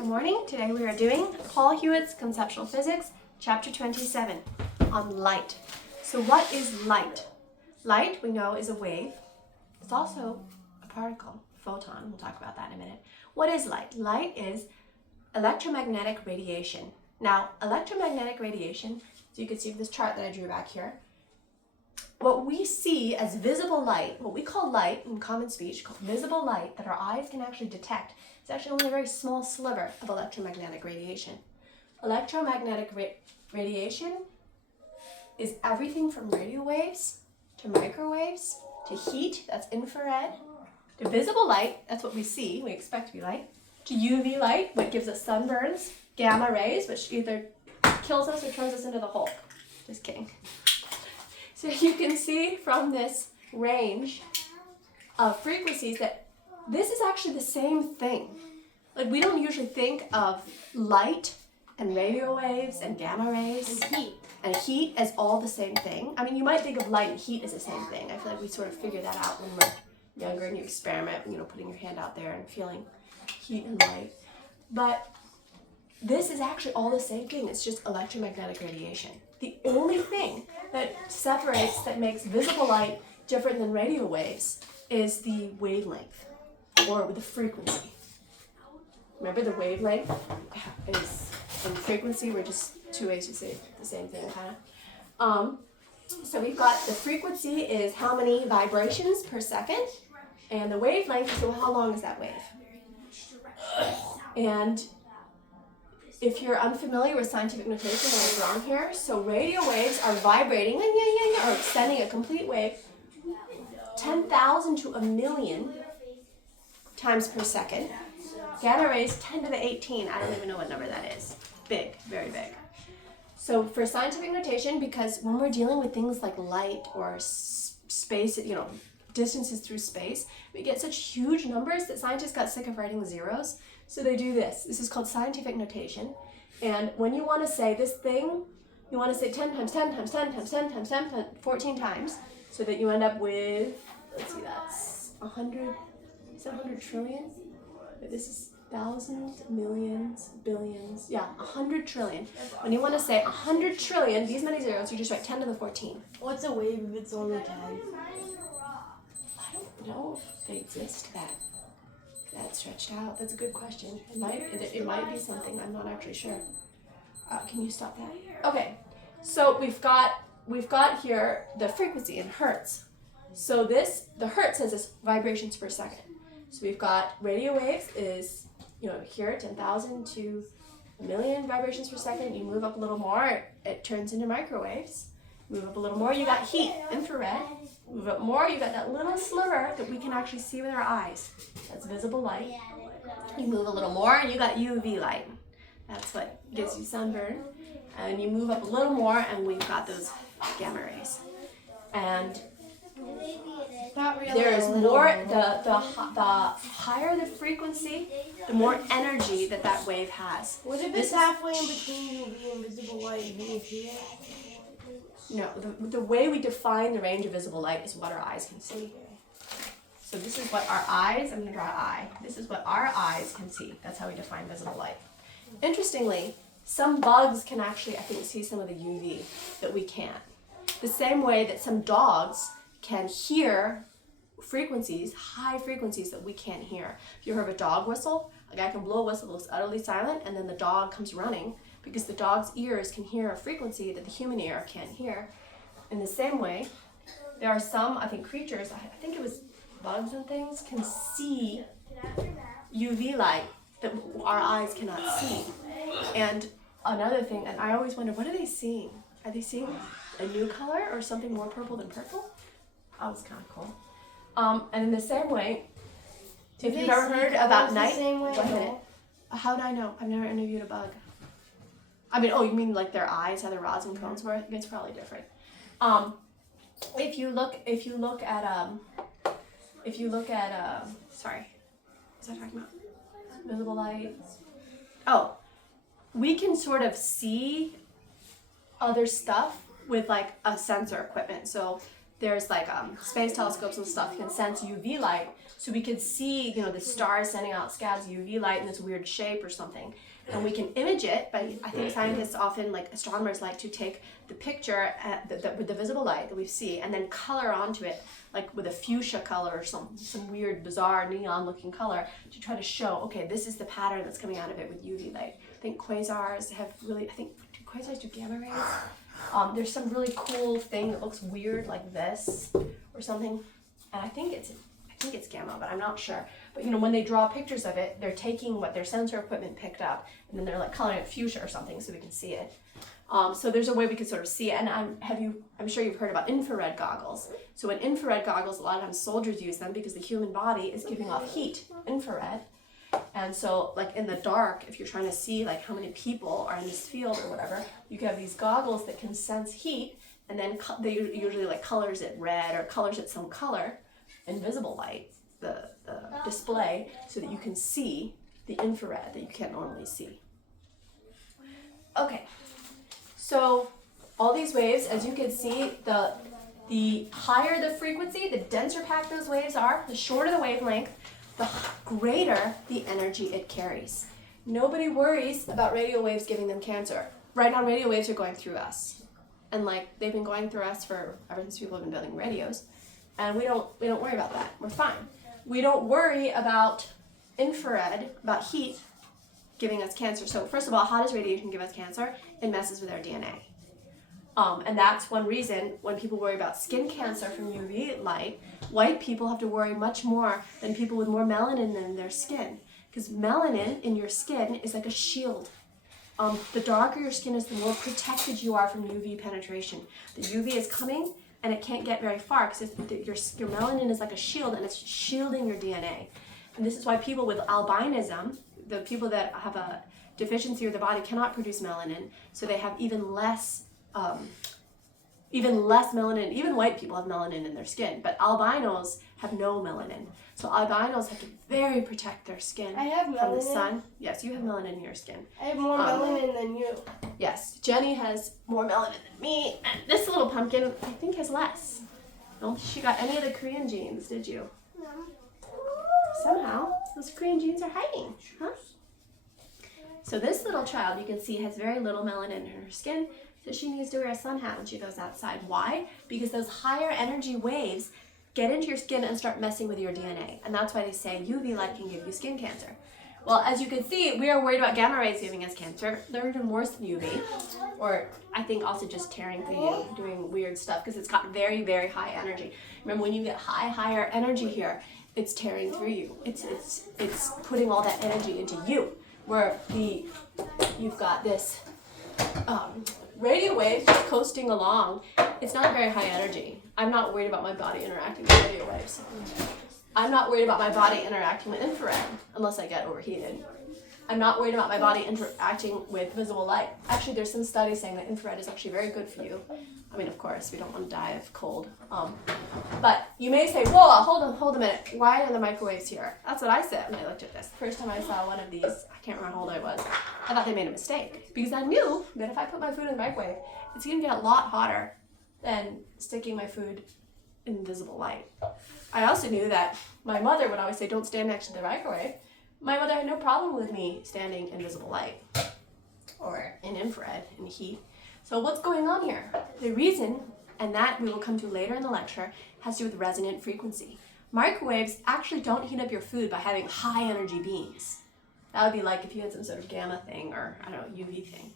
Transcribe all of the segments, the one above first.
Good morning. Today we are doing Paul Hewitt's Conceptual Physics, Chapter 27, on light. So what is light? Light, we know, is a wave. It's also a particle, photon. We'll talk about that in a minute. What is light? Light is electromagnetic radiation. Now, electromagnetic radiation, so you can see this chart that I drew back here, what we see as visible light, what we call light in common speech, called visible light that our eyes can actually detect, is actually only a very small sliver of electromagnetic radiation. Electromagnetic radiation is everything from radio waves to microwaves to heat, that's infrared, to visible light, that's what we see, we expect to be light, to UV light, which gives us sunburns, gamma rays, which either kills us or turns us into the Hulk. Just kidding. So you can see from this range of frequencies that this is actually the same thing. Like, we don't usually think of light and radio waves and gamma rays and heat as all the same thing. I mean, you might think of light and heat as the same thing. I feel like we sort of figure that out when we're younger and you experiment, putting your hand out there and feeling heat and light. But this is actually all the same thing. It's just electromagnetic radiation. The only thing that separates, that makes visible light different than radio waves is the wavelength or the frequency. Remember, the wavelength is, and frequency were just two ways to say the same thing, kind of. So we've got the frequency is how many vibrations per second, and the wavelength is, so how long is that wave? And if you're unfamiliar with scientific notation, what I've drawn here, so radio waves are vibrating, or extending a complete wave 10,000 to a million times per second. Gamma rays 10 to the 18, I don't even know what number that is. Big, very big. So for scientific notation, because when we're dealing with things like light or space, distances through space, we get such huge numbers that scientists got sick of writing zeros. So they do this. This is called scientific notation. And when you want to say this thing, you want to say 10 times 10 times 10 times 10 times 10 times 14 times, so that you end up with, let's see, that's 100, is that 100 trillion? This is thousands, millions, billions, 100 trillion. When you want to say 100 trillion, these many zeros, you just write 10 to the 14. What's a wave if it's only 10? I don't know if they exist that stretched out. That's a good question. It might be something. I'm not actually sure. Can you stop that? Okay. So we've got here the frequency in hertz. So the hertz says it's vibrations per second. So we've got radio waves is here 10,000 to a million vibrations per second. You move up a little more, it turns into microwaves. Move up a little more, you got heat, infrared. Move up more, you got that little sliver that we can actually see with our eyes. That's visible light. You move a little more, and you got UV light. That's what gives you sunburn. And you move up a little more, and we've got those gamma rays. And there is more, the higher the frequency, the more energy that wave has. What if it's halfway in between UV and visible light and you see it? No, the way we define the range of visible light is what our eyes can see. So this is what our eyes, I'm going to draw an eye. This is what our eyes can see. That's how we define visible light. Interestingly, some bugs can actually, I think, see some of the UV that we can't. The same way that some dogs can hear frequencies, high frequencies that we can't hear. If you heard a dog whistle, a guy can blow a whistle that looks utterly silent, and then the dog comes running because the dog's ears can hear a frequency that the human ear can't hear. In the same way, there are some, I think, creatures, I think it was bugs and things, can see UV light that our eyes cannot see. And another thing, and I always wonder, what are they seeing? Are they seeing a new color or something more purple than purple? That was kind of cool. And in the same way, if you've ever heard about night, wait a minute. How would I know? I've never interviewed a bug. I mean, you mean like their eyes, how their rods and cones work? It's probably different. If you look at sorry, what was I talking about? Visible light. We can sort of see other stuff with like a sensor equipment. So there's like space telescopes and stuff can sense UV light, so we could see, you know, the stars sending out scabs of UV light in this weird shape or something, and we can image it. But I think scientists often, like astronomers, like to take the picture with the visible light that we see and then color onto it, like with a fuchsia color or some weird bizarre neon looking color, to try to show, okay, this is the pattern that's coming out of it with UV light. I think quasars have really, do quasars do gamma rays? There's some really cool thing that looks weird like this or something, and I think it's gamma, but I'm not sure. But you know, when they draw pictures of it, they're taking what their sensor equipment picked up, and then they're like coloring it fuchsia or something so we can see it. So there's a way we can sort of see it. And I'm sure you've heard about infrared goggles. So in infrared goggles, a lot of times soldiers use them because the human body is giving off heat, infrared. And so like in the dark, if you're trying to see like how many people are in this field or whatever, you can have these goggles that can sense heat, and then they usually like colors it red or colors it some color in visible light, the display, so that you can see the infrared that you can't normally see. Okay, so all these waves, as you can see, the higher the frequency, the denser packed those waves are, the shorter the wavelength, the greater the energy it carries. Nobody worries about radio waves giving them cancer. Right now, radio waves are going through us, and like they've been going through us ever since people have been building radios, and we don't worry about that. We're fine. We don't worry about infrared, about heat giving us cancer. So first of all, how does radiation give us cancer? It messes with our DNA. And that's one reason when people worry about skin cancer from UV light, white people have to worry much more than people with more melanin in their skin. Because melanin in your skin is like a shield. The darker your skin is, the more protected you are from UV penetration. The UV is coming and it can't get very far because your melanin is like a shield, and it's shielding your DNA. And this is why people with albinism, the people that have a deficiency of the body, cannot produce melanin, so they have even less melanin. Even white people have melanin in their skin, but albinos have no melanin. So albinos have to very protect their skin from the sun. Yes, you have melanin in your skin. I have more melanin than you. Yes, Jenny has more melanin than me, and this little pumpkin, I think, has less. I don't think she got any of the Korean genes, did you? No. Somehow, those Korean genes are hiding, huh? So this little child, you can see, has very little melanin in her skin, so she needs to wear a sun hat when she goes outside. Why? Because those higher energy waves get into your skin and start messing with your DNA. And that's why they say UV light can give you skin cancer. Well, as you can see, we are worried about gamma rays giving us cancer. They're even worse than UV. Or I think also just tearing through you, doing weird stuff, because it's got very, very high energy. Remember, when you get higher energy here, it's tearing through you. It's putting all that energy into you. Where you've got this radio wave just coasting along. It's not very high energy. I'm not worried about my body interacting with radio waves. I'm not worried about my body interacting with infrared unless I get overheated. I'm not worried about my body interacting with visible light. Actually, there's some studies saying that infrared is actually very good for you. I mean, of course, we don't want to die of cold. But you may say, whoa, hold a minute. Why are the microwaves here? That's what I said when I looked at this. First time I saw one of these, I can't remember how old I was, I thought they made a mistake. Because I knew that if I put my food in the microwave, it's going to get a lot hotter than sticking my food in visible light. I also knew that my mother would always say, don't stand next to the microwave. My mother had no problem with me standing in visible light or in infrared, in heat. So what's going on here? The reason, and that we will come to later in the lecture, has to do with resonant frequency. Microwaves actually don't heat up your food by having high energy beams. That would be like if you had some sort of gamma thing or, I don't know, UV thing.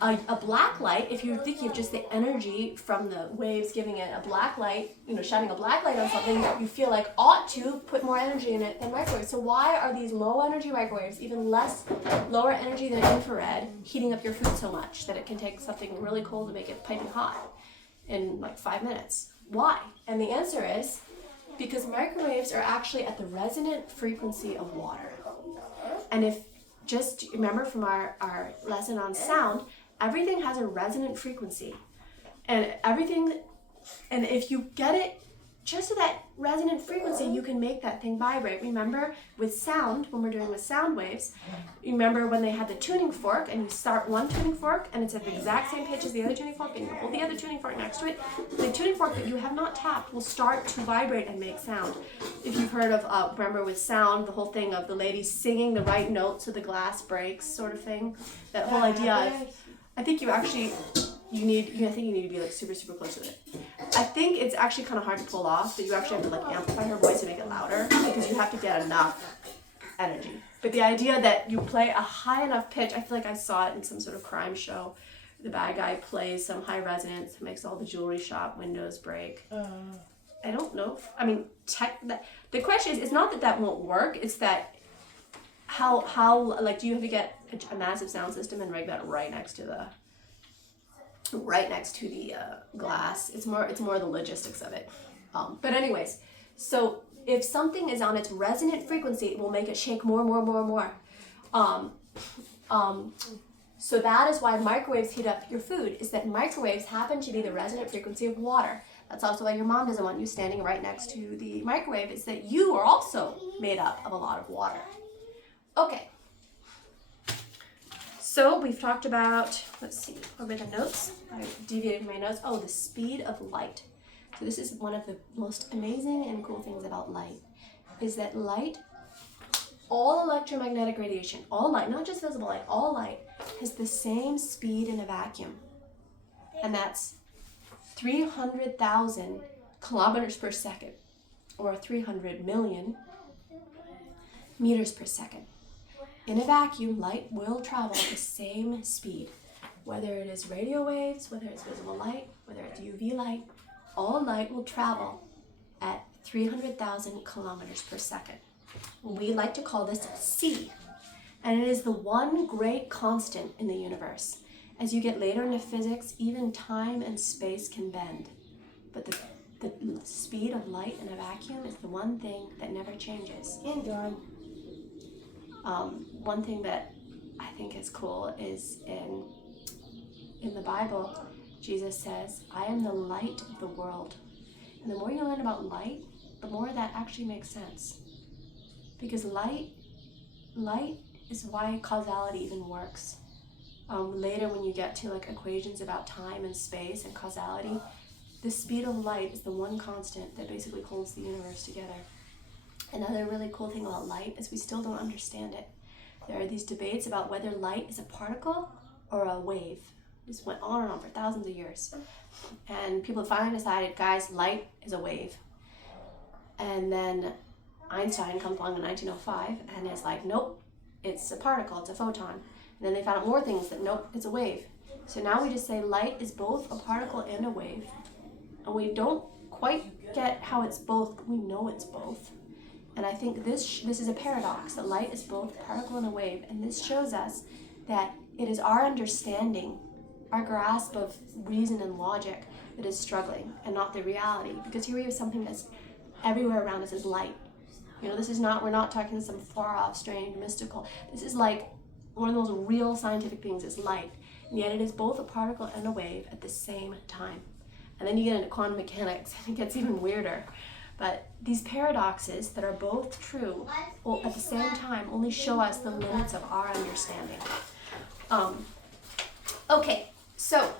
A black light, if you're thinking of just the energy from the waves giving it a black light, shining a black light on something, you feel like ought to put more energy in it than microwaves. So why are these low energy microwaves, even lower energy than infrared, heating up your food so much that it can take something really cold to make it piping hot in like 5 minutes? Why? And the answer is because microwaves are actually at the resonant frequency of water. And if just remember from our lesson on sound, everything has a resonant frequency. And if you get it just to that resonant frequency, you can make that thing vibrate. Remember, with sound, when we're doing with sound waves, you remember when they had the tuning fork, and you start one tuning fork, and it's at the exact same pitch as the other tuning fork, and you hold the other tuning fork next to it. The tuning fork that you have not tapped will start to vibrate and make sound. If you've heard of, remember with sound, the whole thing of the lady singing the right note so the glass breaks, sort of thing. That whole idea of, I think you actually, you need to be like super, super close to it. I think it's actually kind of hard to pull off, that you actually have to like amplify her voice and make it louder, because you have to get enough energy. But the idea that you play a high enough pitch, I feel like I saw it in some sort of crime show. The bad guy plays some high resonance, makes all the jewelry shop windows break. I don't know. The question is, it's not that that won't work. It's that how like, do you have to get a massive sound system and rig that right next to the glass? It's more the logistics of it. But anyways, so if something is on its resonant frequency, it will make it shake more. So that is why microwaves heat up your food, is that microwaves happen to be the resonant frequency of water. That's also why your mom doesn't want you standing right next to the microwave, is that you are also made up of a lot of water. Okay. So we've talked about, let's see, what were the notes? I deviated from my notes. Oh, the speed of light. So this is one of the most amazing and cool things about light, is that light, all electromagnetic radiation, all light, not just visible light, all light has the same speed in a vacuum. And that's 300,000 kilometers per second, or 300 million meters per second. In a vacuum, light will travel at the same speed, whether it is radio waves, whether it's visible light, whether it's UV light. All light will travel at 300,000 kilometers per second. We like to call this C, and it is the one great constant in the universe. As you get later into physics, even time and space can bend, but the speed of light in a vacuum is the one thing that never changes. And God. One thing that I think is cool is in the Bible, Jesus says, "I am the light of the world." And the more you learn about light, the more that actually makes sense. Because light is why causality even works. Later, when you get to like equations about time and space and causality, the speed of light is the one constant that basically holds the universe together. Another really cool thing about light is we still don't understand it. There are these debates about whether light is a particle or a wave. This went on and on for thousands of years. And people finally decided, guys, light is a wave. And then Einstein comes along in 1905 and is like, nope, it's a particle, it's a photon. And then they found out more things that, nope, it's a wave. So now we just say light is both a particle and a wave. And we don't quite get how it's both, but we know it's both. And I think this is a paradox, that light is both a particle and a wave. And this shows us that it is our understanding, our grasp of reason and logic that is struggling, and not the reality. Because here we have something that's everywhere around us is light. You know, we're not talking some far off, strange, mystical. This is like one of those real scientific things is light. And yet it is both a particle and a wave at the same time. And then you get into quantum mechanics and it gets even weirder. But these paradoxes that are both true at the same time only show us the limits of our understanding. Okay, so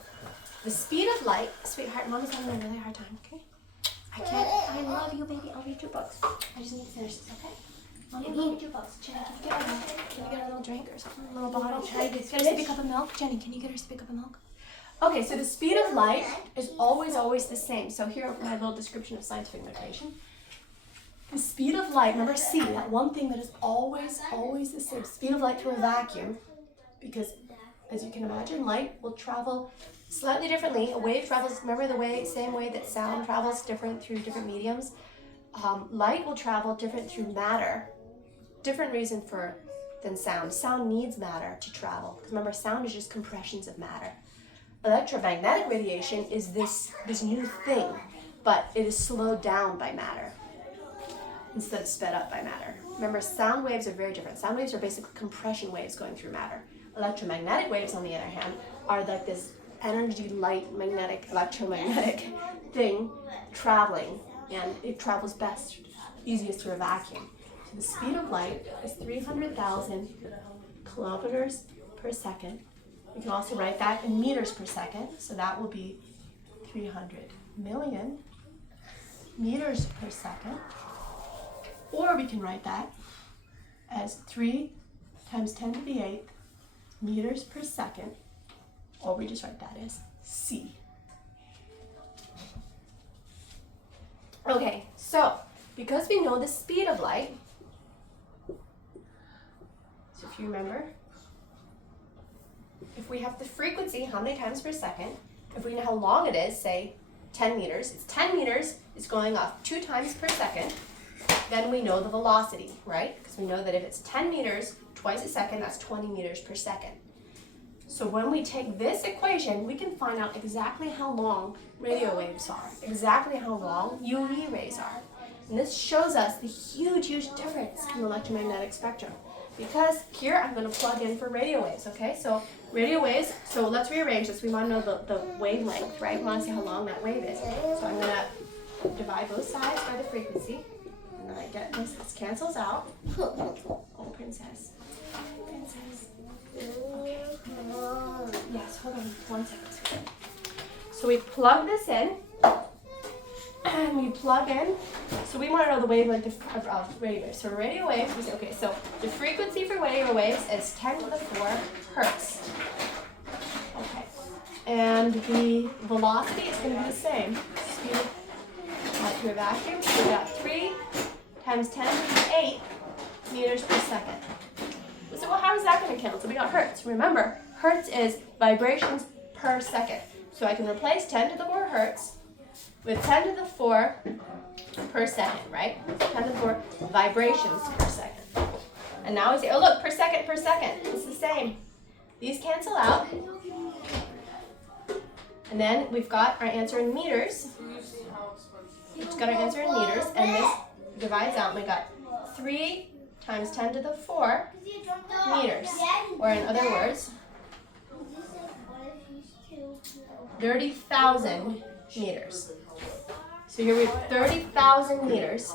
the speed of light, sweetheart, Mom is having a really hard time, okay? I love you, baby. I'll read your books. I just need to finish this, okay? Mommy, I'll read your books. Jenny, can you get a little drink or something? A little bottle? Get her a sippy cup of milk? Jenny, can you get her a sippy cup of milk? Okay, so the speed of light is always the same. So here, my little description of scientific notation. The speed of light, remember C, that one thing that is always the same. Speed of light through a vacuum, because as you can imagine, light will travel slightly differently. A wave travels, remember same way that sound travels different through different mediums. Light will travel different through matter. Different reason than sound. Sound needs matter to travel. Because remember, sound is just compressions of matter. Electromagnetic radiation is this new thing, but it is slowed down by matter instead of sped up by matter. Remember, sound waves are very different. Sound waves are basically compression waves going through matter. Electromagnetic waves, on the other hand, are like this energy, light, magnetic, electromagnetic thing traveling and it travels best, easiest through a vacuum. So the speed of light is 300,000 kilometers per second. You can also write that in meters per second, so that will be 300 million meters per second. Or we can write that as 3 times 10 to the 8th meters per second, or we just write that as C. Okay, so because we know the speed of light, so if you remember, if we have the frequency, how many times per second, if we know how long it is, say 10 meters, it's 10 meters, it's going off 2 times per second, then we know the velocity, right? Because we know that if it's 10 meters, twice a second, that's 20 meters per second. So when we take this equation, we can find out exactly how long radio waves are, exactly how long UV rays are. And this shows us the huge, huge difference in the electromagnetic spectrum. Because here I'm going to plug in for radio waves, okay? So radio waves, so let's rearrange this. We want to know the wavelength, right? We want to see how long that wave is. So I'm going to divide both sides by the frequency. And then I get this. This cancels out. Oh, princess. Princess. Okay. Yes, hold on 1 second. So we plug this in. And we plug in, so we want to know the wavelength of radio waves. So radio waves, we say, okay, so the frequency for radio waves is 10 to the 4 hertz. Okay, and the velocity is going to be the same. Speed of light through a vacuum, so we got 3 times 10 to the 8 meters per second. So well, how is that going to cancel? We got hertz. Remember, hertz is vibrations per second. So I can replace 10 to the 4 hertz with 10 to the 4 per second, right? 10 to the 4 vibrations per second. And now we say, oh look, per second, it's the same. These cancel out. And then we've got our answer in meters. We've got our answer in meters, and this divides out, and we got 3 times 10 to the 4 meters. Or in other words, 30,000 meters. So here we have 30,000 meters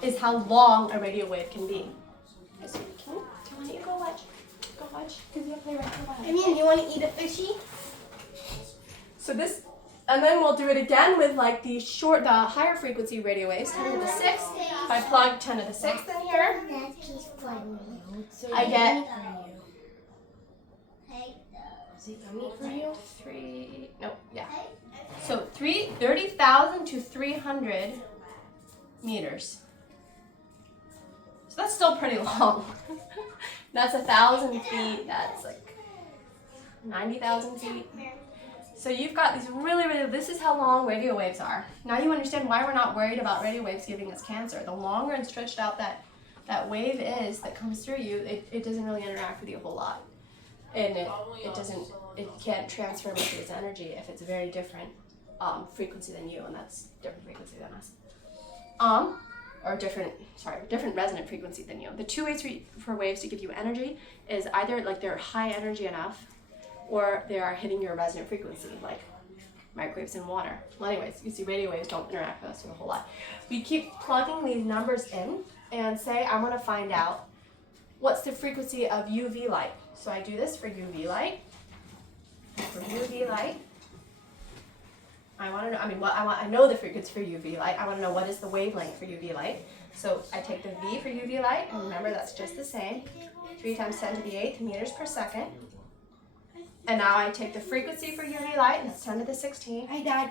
is how long a radio wave can be. So do you want to go watch? Go watch, because you have to play right for a while. I mean, you want to eat a fishy? So this, and then we'll do it again with like the higher frequency radio waves, 10 to the 6th. If I plug 10 to the 6th in here, I get... Is it yummy for you? 3, no, yeah. So 30,000 to 300 meters. So that's still pretty long. That's 1,000 feet, that's like 90,000 feet. So you've got these this is how long radio waves are. Now you understand why we're not worried about radio waves giving us cancer. The longer and stretched out that wave is that comes through you, it doesn't really interact with you a whole lot. And it can't transfer much of its energy if it's a very different frequency than you, and that's different frequency than us. Or different resonant frequency than you. The two ways for waves to give you energy is either like they're high energy enough, or they are hitting your resonant frequency, like microwaves in water. Well, anyways, you see radio waves don't interact with us a whole lot. We keep plugging these numbers in and say, I want to find out what's the frequency of UV light. So I do this for UV light. For UV light, I want to know, I know the frequency for UV light. I want to know what is the wavelength for UV light. So I take the V for UV light, and remember that's just the same. 3 times 10 to the 8th meters per second. And now I take the frequency for UV light, and it's 10 to the 16. Hi, Dad.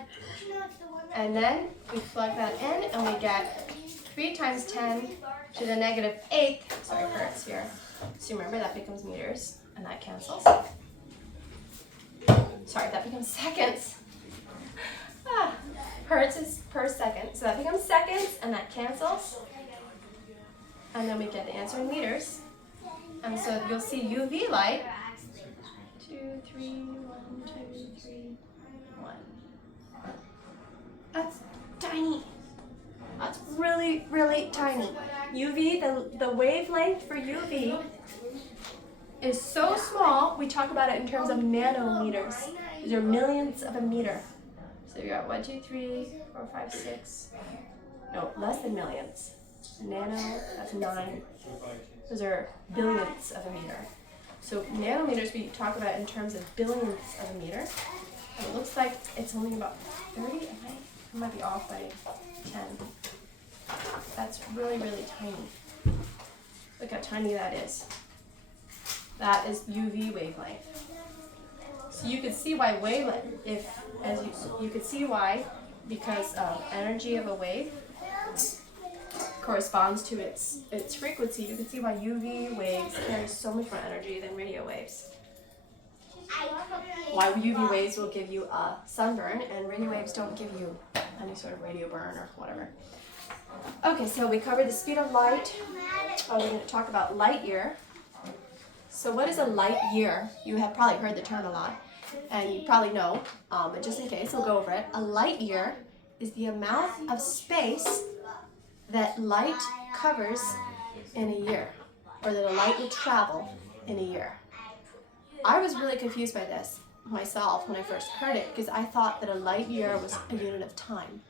And then we plug that in, and we get 3 times 10 to the negative 8th, sorry, hertz here. So remember that becomes meters, and that cancels. Sorry, that becomes seconds. Hertz is per second, so that becomes seconds, and that cancels. And then we get the answer in meters. And so you'll see UV light. 2, 3, 1, 2, 3, 1. That's tiny. That's really, really tiny. UV, the wavelength for UV is so small, we talk about it in terms of nanometers. These are millionths of a meter. So you got 1, 2, 3, 4, 5, 6. No, less than millions. Nano, that's 9. Those are billionths of a meter. So nanometers we talk about in terms of billionths of a meter. And it looks like it's only about 30. I might be off by 10. That's really, really tiny. Look how tiny that is. That is UV wavelength. So you could see why wavelength, you could see why, because energy of a wave corresponds to its frequency. You can see why UV waves carry so much more energy than radio waves. Why UV waves will give you a sunburn and radio waves don't give you any sort of radio burn or whatever. Okay, so we covered the speed of light. We're going to talk about light year. So what is a light year? You have probably heard the term a lot, and you probably know, but just in case, we'll go over it. A light year is the amount of space that light covers in a year, or that a light will travel in a year. I was really confused by this myself when I first heard it, because I thought that a light year was a unit of time.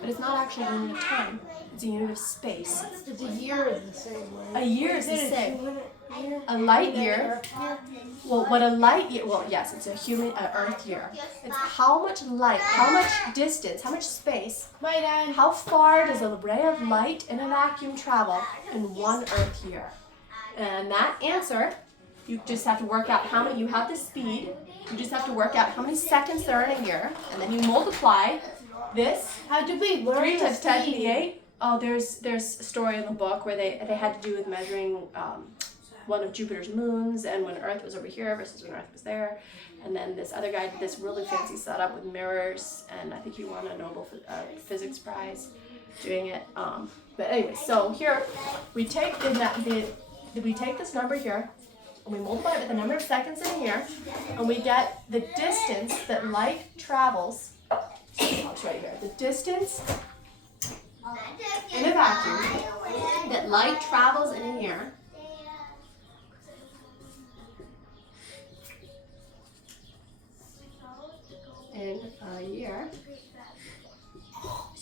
But it's not actually a unit of time, it's a unit of space. It's a year is the same way. A year is the same. A light year, well, what a light year, well, yes, it's a Earth year. It's how much light, how much distance, how much space, how far does a ray of light in a vacuum travel in one Earth year? And that answer, you just have to work out how many, you have the speed, you just have to work out how many seconds there are in a year, and then you multiply this. How do we learn 3 times 10 to speed? the 8. Oh, there's a story in the book where they had to do with measuring one of Jupiter's moons, and when Earth was over here versus when Earth was there. And then this other guy did this really fancy setup with mirrors, and I think he won a Nobel Physics Prize doing it. But anyway, so here we take we take this number here, and we multiply it with the number of seconds in a year, and we get the distance that light travels. I'll show you here. The distance in a vacuum that light travels in a year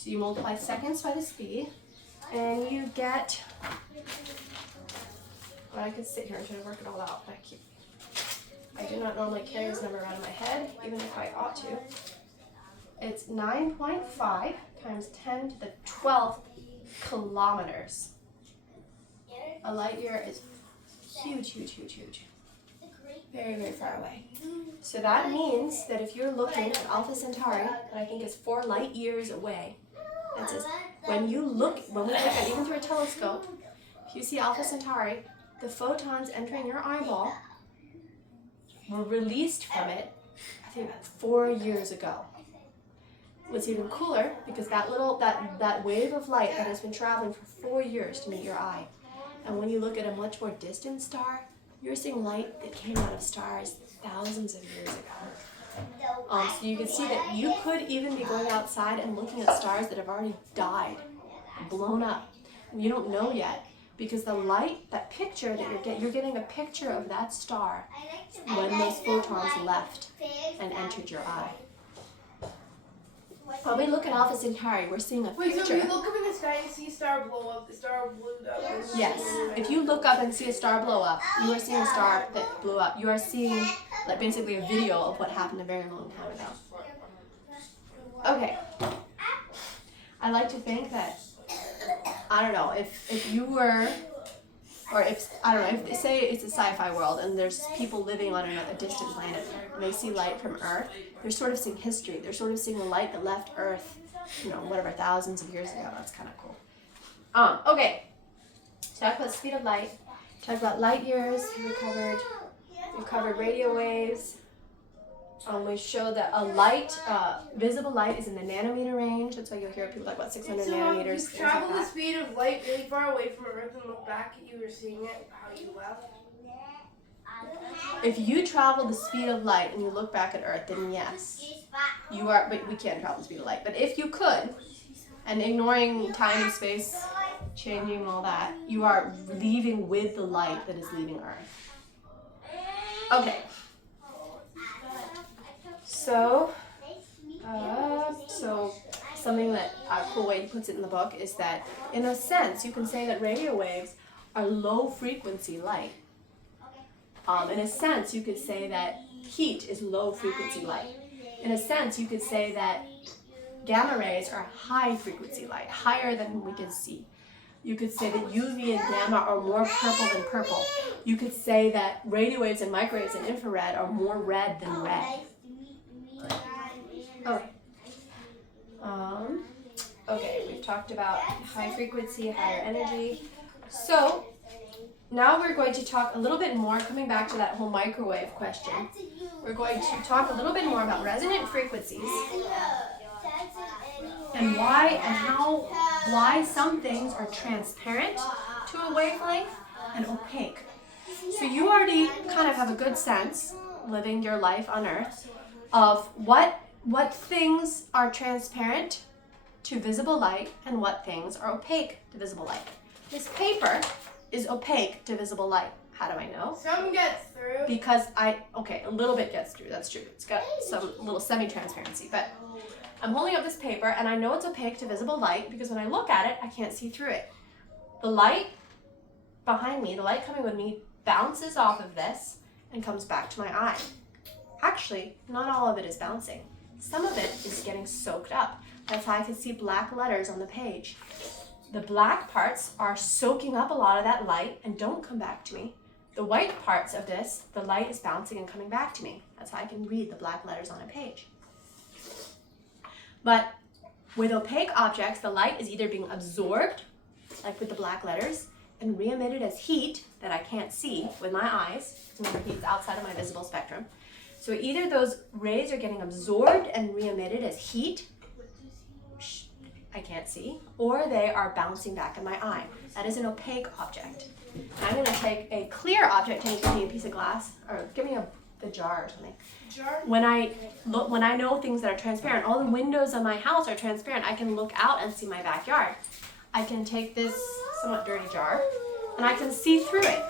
So you multiply seconds by the speed, and you get, well, I could sit here and try to work it all out, but I do not normally carry this number around in my head, even if I ought to. It's 9.5 times 10 to the 12th kilometers. A light year is huge, huge, huge, huge. Very, very far away. So that means that if you're looking at Alpha Centauri, that I think is 4 light years away, that says, when we look at, even through a telescope, if you see Alpha Centauri, the photons entering your eyeball were released from it, I think, 4 years ago. What's even cooler, because that wave of light that has been traveling for 4 years to meet your eye, and when you look at a much more distant star, you're seeing light that came out of stars thousands of years ago. So you can see that you could even be going outside and looking at stars that have already died, blown up, and you don't know yet, because the light, that picture that you're getting a picture of that star when those photons left and entered your eye. When we look at Alpha Centauri, we're seeing a picture. Wait, so if you look up in the sky and see a star blow up, the star blew up? Yes. If you look up and see a star blow up, you are seeing a star that blew up. You are seeing, like, basically a video of what happened a very long time ago. Okay. I like to think that, I don't know, if you were, or if, I don't know, if say it's a sci-fi world and there's people living on a distant planet and they see light from Earth, they're sort of seeing history. They're sort of seeing the light that left Earth, whatever, thousands of years ago. That's kind of cool. Okay. Talk about the speed of light. Talk about light years. We covered radio waves. We showed that visible light is in the nanometer range. That's why you'll hear people talk about 600 nanometers. If you travel the speed of light really far away from Earth and look back at you or seeing it, how you left? If you travel the speed of light and you look back at Earth, then yes, you are, but we can't travel the speed of light. But if you could, and ignoring time and space changing and all that, you are leaving with the light that is leaving Earth. Okay. So, So something that a cool way he puts it in the book is that, in a sense, you can say that radio waves are low frequency light. In a sense, you could say that heat is low frequency light. In a sense, you could say that gamma rays are high frequency light, higher than we can see. You could say that UV and gamma are more purple than purple. You could say that radio waves and microwaves and infrared are more red than red. Okay. Okay, we've talked about high frequency, higher energy. So now we're going to talk a little bit more, coming back to that whole microwave question. We're going to talk a little bit more about resonant frequencies and why some things are transparent to a wavelength and opaque. So you already kind of have a good sense, living your life on Earth, of what things are transparent to visible light and what things are opaque to visible light. This paper is opaque to visible light. How do I know? Some gets through. Because a little bit gets through, that's true. It's got some little semi-transparency, but I'm holding up this paper and I know it's opaque to visible light because when I look at it, I can't see through it. The light behind me, the light coming with me, bounces off of this and comes back to my eye. Actually, not all of it is bouncing. Some of it is getting soaked up. That's how I can see black letters on the page. The black parts are soaking up a lot of that light and don't come back to me. The white parts of this, the light is bouncing and coming back to me. That's how I can read the black letters on a page. But with opaque objects, the light is either being absorbed, like with the black letters, and re-emitted as heat that I can't see with my eyes. Remember, heat's outside of my visible spectrum. So either those rays are getting absorbed and re-emitted as heat, I can't see, or they are bouncing back in my eye. That is an opaque object. I'm going to take a clear object, and you give me a piece of glass, or give me the jar or something. Jar? When I know things that are transparent, all the windows of my house are transparent. I can look out and see my backyard. I can take this somewhat dirty jar, and I can see through it.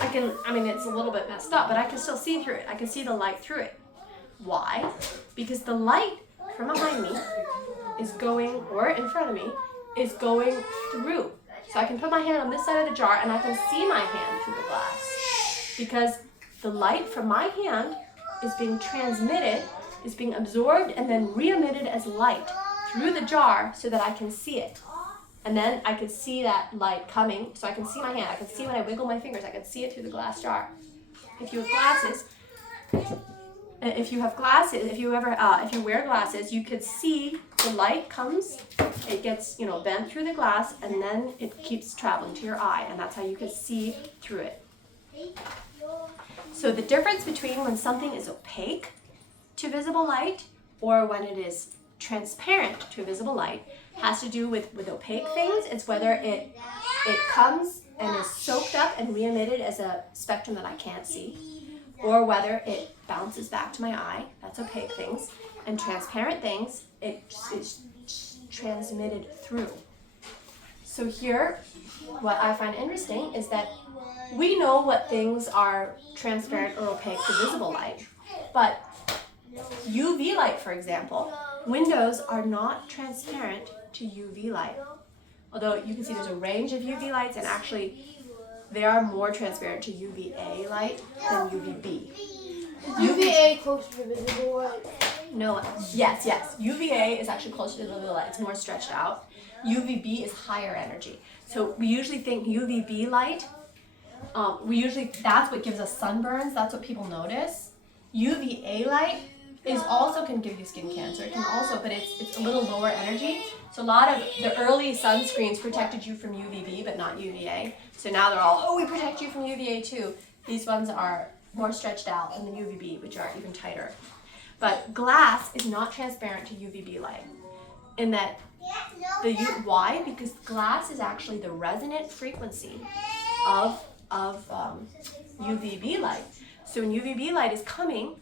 It's a little bit messed up, but I can still see through it. I can see the light through it. Why? Because the light from behind me is going, or in front of me, is going through. So I can put my hand on this side of the jar and I can see my hand through the glass. Because the light from my hand is being transmitted, is being absorbed and then re-emitted as light through the jar so that I can see it. And then I can see that light coming, so I can see my hand. I can see when I wiggle my fingers, I can see it through the glass jar. If you wear glasses, you could see the light comes, it gets, bent through the glass, and then it keeps traveling to your eye, and that's how you can see through it. So the difference between when something is opaque to visible light or when it is transparent to visible light has to do with opaque things. It's whether it comes and is soaked up and re-emitted as a spectrum that I can't see, or whether it bounces back to my eye. That's opaque things. And transparent things, it is transmitted through. So here, what I find interesting is that we know what things are transparent or opaque to visible light, but UV light, for example, windows are not transparent to UV light. Although you can see there's a range of UV lights, and actually they are more transparent to UVA light than UVB. UVA closer to visible light. No, yes. UVA is actually closer to the visible light. It's more stretched out. UVB is higher energy. So we usually think UVB light, that's what gives us sunburns. That's what people notice. UVA light also can give you skin cancer. It can also, but it's a little lower energy. So a lot of the early sunscreens protected you from UVB, but not UVA. So now they're all, we protect you from UVA too. These ones are more stretched out than the UVB, which are even tighter. But glass is not transparent to UVB light. In that, why? Because glass is actually the resonant frequency of UVB light. So when UVB light is coming,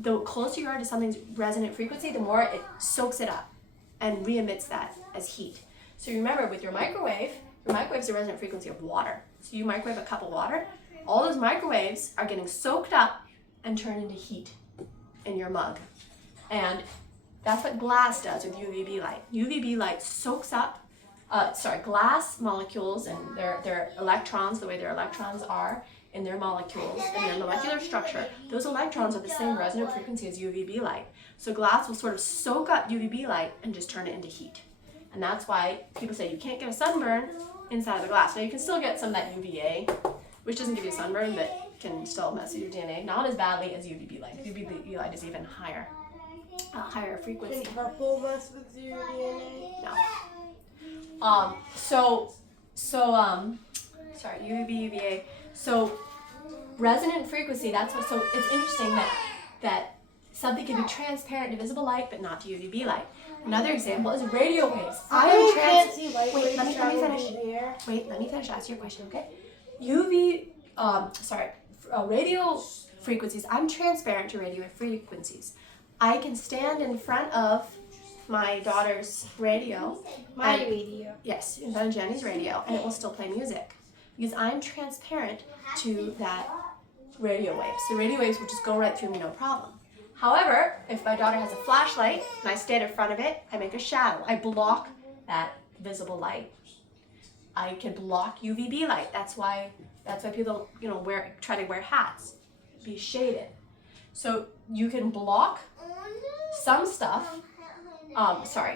the closer you are to something's resonant frequency, the more it soaks it up and re-emits that as heat. So remember, with your microwave's the resonant frequency of water. So you microwave a cup of water, all those microwaves are getting soaked up and turned into heat. in your mug. And that's what glass does with UVB light. UVB light soaks up, glass molecules and their electrons, the way their electrons are in their molecules, in their molecular structure. Those electrons are the same resonant frequency as UVB light. So glass will sort of soak up UVB light and just turn it into heat. And that's why people say you can't get a sunburn inside of the glass. Now you can still get some of that UVA, which doesn't give you a sunburn, but can still mess with your DNA. Not as badly as UVB light. UVB light is even higher. Higher frequency. Can purple mess with your DNA? No. Sorry, UVB, UVA. So resonant frequency, that's what, so it's interesting that something can be transparent to visible light, but not to UVB light. Another example is radio waves. Can't see light Wait, waves let me finish. in the air. Wait, let me finish asking your question, okay? Radio frequencies, I'm transparent to radio frequencies. I can stand in front of my daughter's radio. Radio. Yes, in front of Jenny's radio, and it will still play music. Because I'm transparent to that radio wave. So radio waves will just go right through me, no problem. However, if my daughter has a flashlight and I stand in front of it, I make a shadow. I block that visible light. I can block UVB light. That's why people, try to wear hats, be shaded. So you can block some stuff.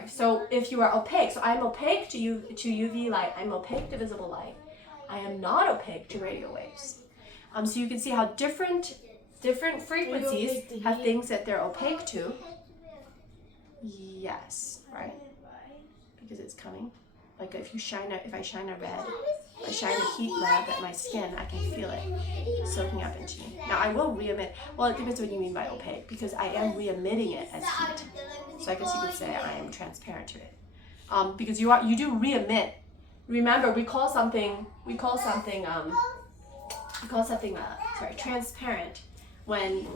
So if you are opaque, so I'm opaque to UV light, I'm opaque to visible light. I am not opaque to radio waves. So you can see how different frequencies have things that they're opaque to. Yes, right? Because it's coming. Like if I shine a heat lamp at my skin, I can feel it soaking up into me. Now I will re-emit. Well, it depends what you mean by opaque, because I am re-emitting it as heat. So I guess you could say I am transparent to it. Because you do re-emit. Remember, we call something transparent when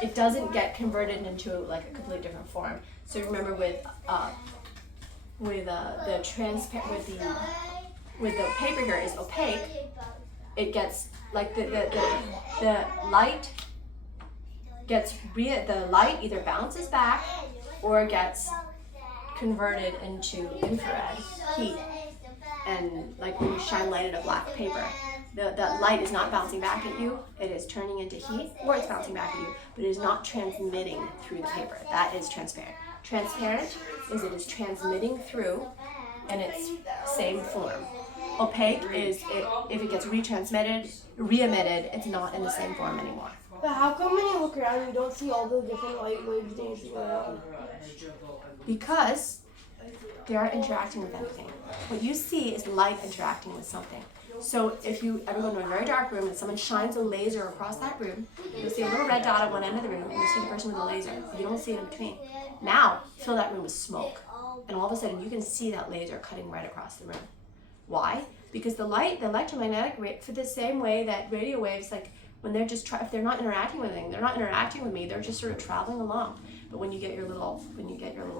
it doesn't get converted into like a completely different form. So remember with the paper here is opaque, it gets like the light either bounces back or gets converted into infrared heat. And like when you shine light at a black paper, the light is not bouncing back at you, it is turning into heat, or it's bouncing back at you, but it is not transmitting through the paper. That is transparent. Transparent is it is transmitting through in its same form. Opaque is if it gets re-emitted, it's not in the same form anymore. But how come when you look around you don't see all the different light waves dancing around? Because they aren't interacting with anything. What you see is light interacting with something. So if you ever go into a very dark room and someone shines a laser across that room, you'll see a little red dot at one end of the room and you see the person with the laser. You don't see it in between. Now, fill that room with smoke. And all of a sudden you can see that laser cutting right across the room. Why? Because the electromagnetic rate, for the same way that radio waves, like when they're just, if they're not interacting with anything, they're not interacting with me, they're just sort of traveling along. But when you get your little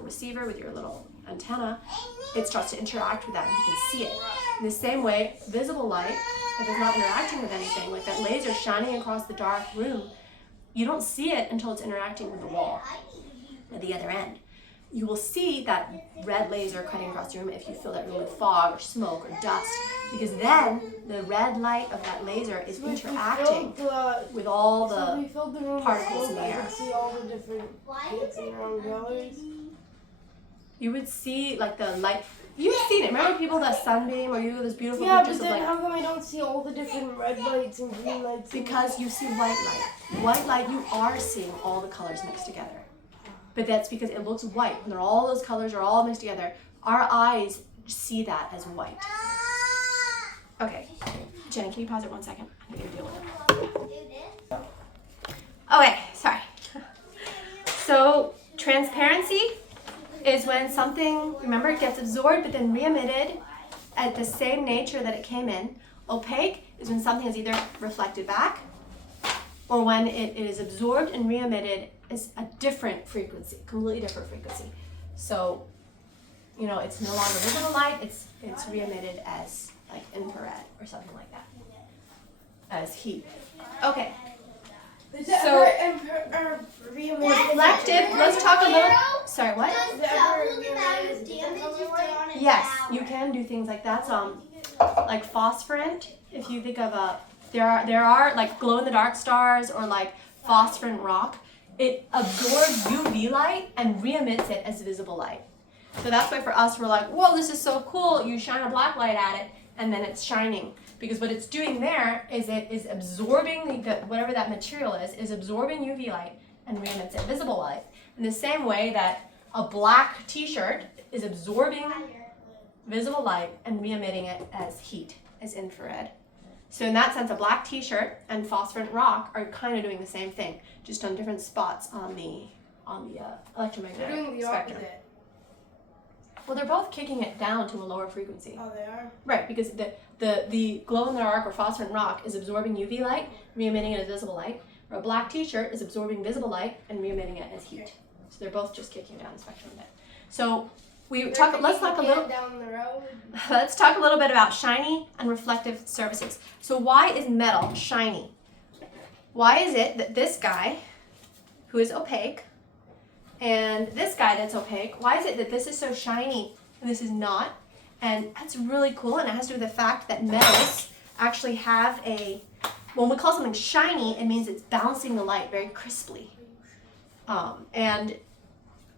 receiver with your little antenna, it starts to interact with that and you can see it. In the same way, visible light, if it's not interacting with anything, like that laser shining across the dark room, you don't see it until it's interacting with the wall at the other end. You will see that red laser cutting across the room if you fill that room with fog or smoke or dust, because then the red light of that laser is interacting with all the particles in the air. See all the different dancing around colors. You would see like the light. You've seen it. Remember people that sunbeam or you those beautiful pictures of but then like. how come I don't see all the different red lights and green lights? Because you see white light. White light, you are seeing all the colors mixed together. But that's because it looks white. When all those colors are all mixed together, our eyes see that as white. Okay, Jenny, can you pause it 1 second? I need to deal with it. Okay, sorry. So transparency is when something, remember, it gets absorbed but then re-emitted at the same nature that it came in. Opaque is when something is either reflected back or when it is absorbed and re-emitted is a different frequency, completely different frequency. So, it's no longer visible light, it's re-emitted as like infrared or something like that, as heat. Okay, So reflective, let's talk a little, sorry, what? Yes, you can do things like that. Like phosphorant, if you think of there are like glow in the dark stars or like phosphorant rock. It absorbs UV light and re-emits it as visible light. So that's why for us we're like, whoa, this is so cool. You shine a black light at it and then it's shining. Because what it's doing there is it is absorbing whatever that material is absorbing UV light and re-emits it visible light. In the same way that a black t-shirt is absorbing visible light and re-emitting it as heat, as infrared. So in that sense, a black t-shirt and phosphorant rock are kind of doing the same thing, just on different spots on the electromagnetic They're doing the spectrum. opposite. Well, they're both kicking it down to a lower frequency. Oh, they are? Right, because the glow-in-the-dark or phosphorant rock is absorbing UV light, re-emitting it as visible light, or a black t-shirt is absorbing visible light and re-emitting it as heat. Okay. So they're both just kicking down the spectrum a bit. So let's talk a little down the road. Let's talk a little bit about shiny and reflective surfaces. So why is metal shiny? Why is it that this guy, who is opaque, and this guy that's opaque, why is it that this is so shiny and this is not? And that's really cool, and it has to do with the fact that metals actually have when we call something shiny, it means it's bouncing the light very crisply.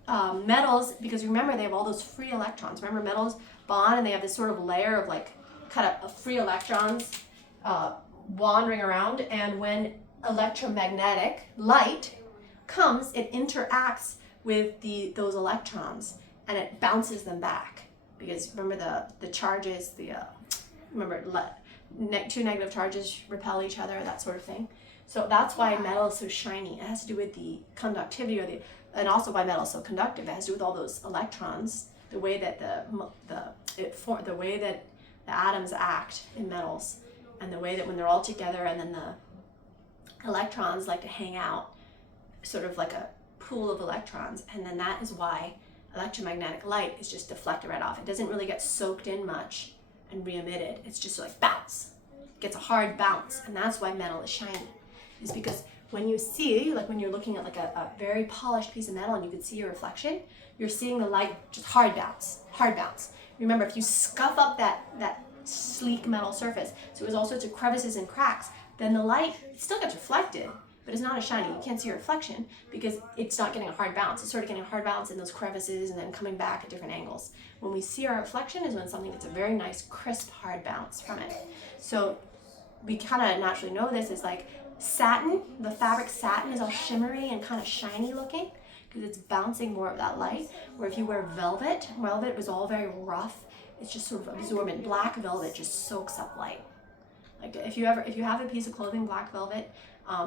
Metals, because remember they have all those free electrons. Remember metals bond and they have this sort of layer of like kind of free electrons wandering around, and when electromagnetic light comes, it interacts with those electrons and it bounces them back. Because remember the charges, two negative charges repel each other, that sort of thing. So that's why metal is so shiny. It has to do with the conductivity and also why metal is so conductive. It has to do with all those electrons, the way that the way that the atoms act in metals, and the way that when they're all together and then the electrons like to hang out, sort of like a pool of electrons, and then that is why electromagnetic light is just deflected right off. It doesn't really get soaked in much and re-emitted. It's just like bounce. It gets a hard bounce, and that's why metal is shiny. Is because when you see, like when you're looking at like a very polished piece of metal and you can see your reflection, you're seeing the light just hard bounce. Remember, if you scuff up that sleek metal surface, so there's all sorts of crevices and cracks, then the light still gets reflected, but it's not as shiny. You can't see your reflection because it's not getting a hard bounce. It's sort of getting a hard bounce in those crevices and then coming back at different angles. When we see our reflection is when something gets a very nice, crisp, hard bounce from it. So we kind of naturally know this is like satin, the fabric satin is all shimmery and kind of shiny looking because it's bouncing more of that light. Where if you wear velvet was all very rough. It's just sort of absorbent. Black velvet just soaks up light. Like if you have a piece of clothing, black velvet,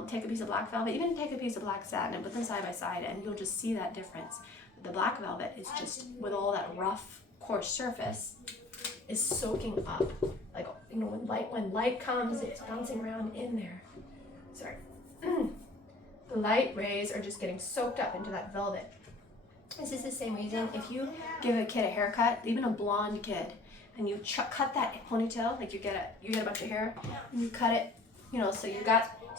take a piece of black velvet, even take a piece of black satin and put them side by side, and you'll just see that difference. The black velvet is just, with all that rough, coarse surface, is soaking up. Like, you know, when light comes, it's bouncing around in there. Sorry. The light rays are just getting soaked up into that velvet. This is the same reason if you give a kid a haircut, even a blonde kid, and you cut that ponytail, like you get a bunch of hair, and you cut it, you know, so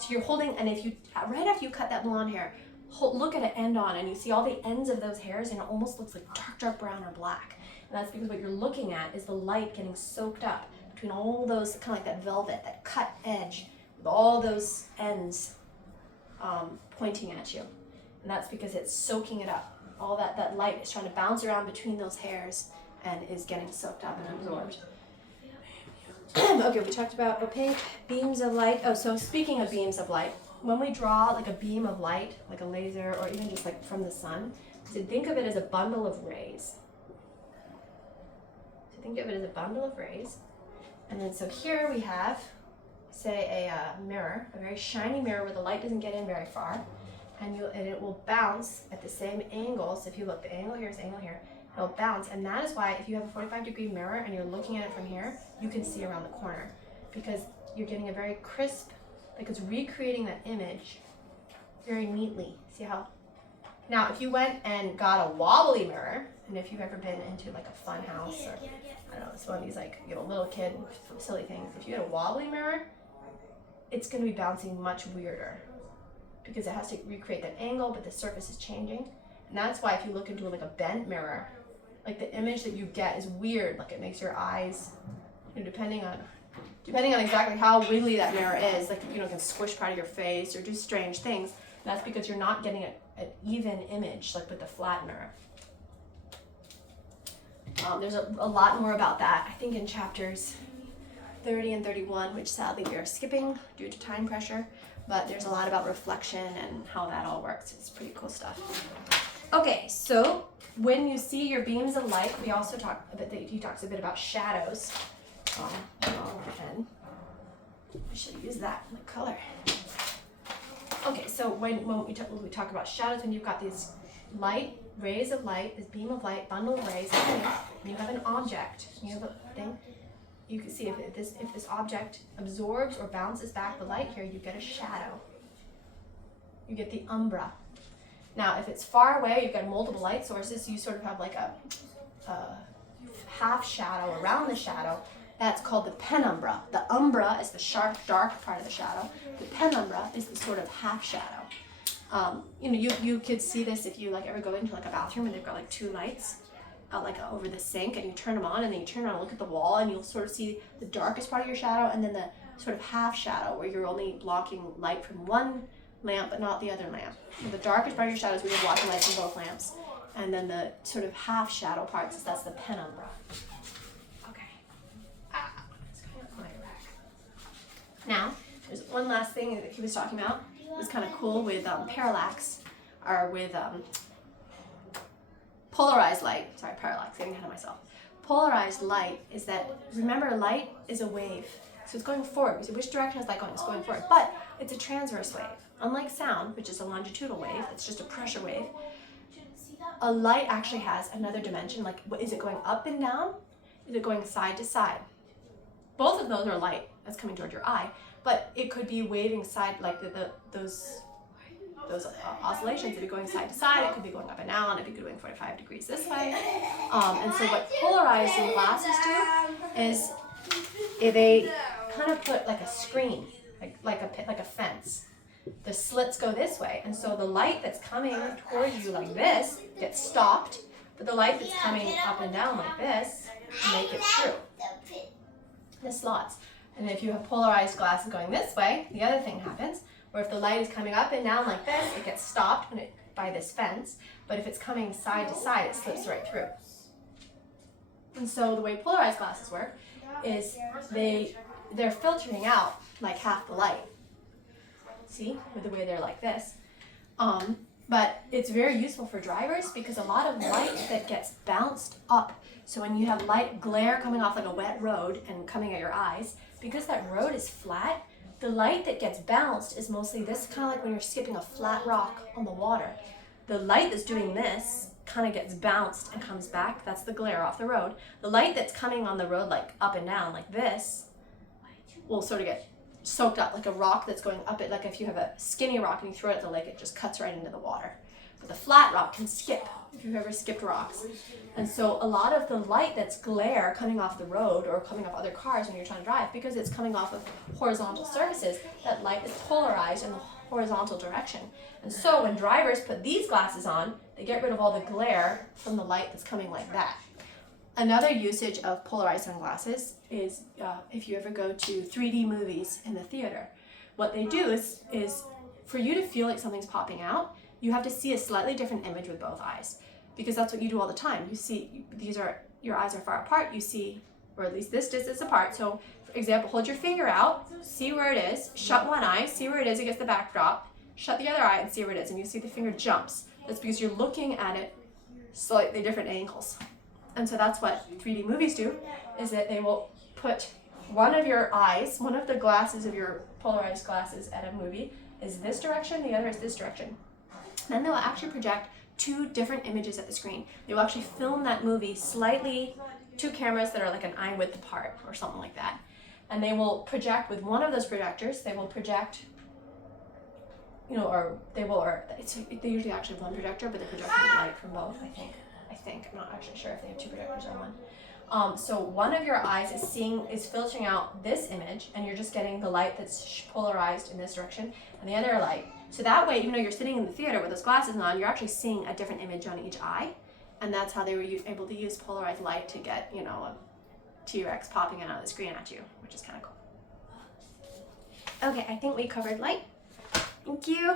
you're holding, and if you, right after you cut that blonde hair, look at it end on, and you see all the ends of those hairs, and it almost looks like dark brown or black. And that's because what you're looking at is the light getting soaked up between all those, kind of like that velvet, that cut edge, with all those ends pointing at you. And that's because it's soaking it up. All that light is trying to bounce around between those hairs and is getting soaked up and absorbed. Okay, we talked about opaque, beams of light. Oh, so speaking of beams of light, when we draw like a beam of light, like a laser or even just like from the sun, so think of it as a bundle of rays. So think of it as a bundle of rays. And then so here we have, say, a mirror, a very shiny mirror where the light doesn't get in very far. And it will bounce at the same angle. So if you look, the angle here is the angle here. It'll bounce, and that is why if you have a 45-degree mirror and you're looking at it from here, you can see around the corner because you're getting a very crisp, like it's recreating that image very neatly. See how? Now, if you went and got a wobbly mirror, and if you've ever been into like a fun house or I don't know, it's one of these like, you know, little kid silly things. If you had a wobbly mirror, it's going to be bouncing much weirder because it has to recreate that angle, but the surface is changing. And that's why if you look into like a bent mirror, like the image that you get is weird. Like it makes your eyes, you know, depending on exactly how wiggly that mirror is, like, you know, it can squish part of your face or do strange things. And that's because you're not getting an even image like with the flat mirror. There's a lot more about that, I think, in chapters 30 and 31, which sadly we are skipping due to time pressure, but there's a lot about reflection and how that all works. It's pretty cool stuff. Okay, so when you see your beams of light, we also talk a bit, he talks a bit about shadows. And I should use that in the color. Okay, so when we talk about shadows, when you've got these light, rays of light, this beam of light, bundle of rays, and you have an object, you have a thing, you can see if this object absorbs or bounces back the light here, you get a shadow. You get the umbra. Now, if it's far away, you've got multiple light sources, so you sort of have like a half shadow around the shadow. That's called the penumbra. The umbra is the sharp, dark part of the shadow. The penumbra is the sort of half shadow. You know, you could see this if you like ever go into like a bathroom and they've got like two lights over the sink, and you turn them on, and then you turn around and look at the wall, and you'll sort of see the darkest part of your shadow, and then the sort of half shadow where you're only blocking light from one lamp but not the other lamp. So the darkest part of your shadow is where you're blocking light from both lamps, and then the sort of half shadow parts, that's the penumbra. Now, there's one last thing that he was talking about. It was kind of cool with parallax, or with polarized light. Sorry, parallax, getting ahead of myself. Polarized light is that, remember, light is a wave. So it's going forward. So which direction is light going? It's going forward. But it's a transverse wave. Unlike sound, which is a longitudinal wave, it's just a pressure wave, a light actually has another dimension. Like, is it going up and down? Is it going side to side? Both of those are light that's coming toward your eye, but it could be waving side, like those oscillations. It'd be going side to side, it could be going up and down, it'd be going 45 degrees this way. And so what polarizing glasses do is they kind of put like a screen, like a fence. The slits go this way, and so the light that's coming towards you like this gets stopped, but the light that's coming up and down like this make it through. The slots. And if you have polarized glasses going this way, the other thing happens, where if the light is coming up and down like this, it gets stopped by this fence, but if it's coming side to side, it slips right through. And so the way polarized glasses work is they're filtering out like half the light. See, with the way they're like this. But it's very useful for drivers because a lot of light that gets bounced up, so when you have light glare coming off like a wet road and coming at your eyes, because that road is flat, the light that gets bounced is mostly this, kind of like when you're skipping a flat rock on the water. The light that's doing this kind of gets bounced and comes back. That's the glare off the road. The light that's coming on the road like up and down like this will sort of get soaked up, like a rock that's going up it. Like if you have a skinny rock and you throw it at the lake, it just cuts right into the water. But the flat rock can skip, if you've ever skipped rocks. And so a lot of the light that's glare coming off the road or coming off other cars when you're trying to drive, because it's coming off of horizontal surfaces, that light is polarized in the horizontal direction. And so when drivers put these glasses on, they get rid of all the glare from the light that's coming like that. Another usage of polarized sunglasses is if you ever go to 3D movies in the theater. What they do is for you to feel like something's popping out, you have to see a slightly different image with both eyes, because that's what you do all the time. You see, your eyes are far apart, you see, or at least this distance apart. So for example, hold your finger out, see where it is, shut one eye, see where it is against the backdrop, shut the other eye and see where it is, and you see the finger jumps. That's because you're looking at it slightly different angles. And so that's what 3D movies do, is that they will put one of your eyes, one of the glasses of your polarized glasses at a movie is this direction, the other is this direction. Then they'll actually project two different images at the screen. They will actually film that movie slightly, two cameras that are like an eye width apart or something like that. And they will project with one of those projectors, they will project, they usually actually have one projector, but they project light from both, I think. I'm not actually sure if they have two projectors or one. So one of your eyes is filtering out this image, and you're just getting the light that's polarized in this direction, and the other light So that way, even though you're sitting in the theater with those glasses on, you're actually seeing a different image on each eye. And that's how they were able to use polarized light to get, you know, a T-Rex popping out of the screen at you, which is kind of cool. Okay, I think we covered light. Thank you.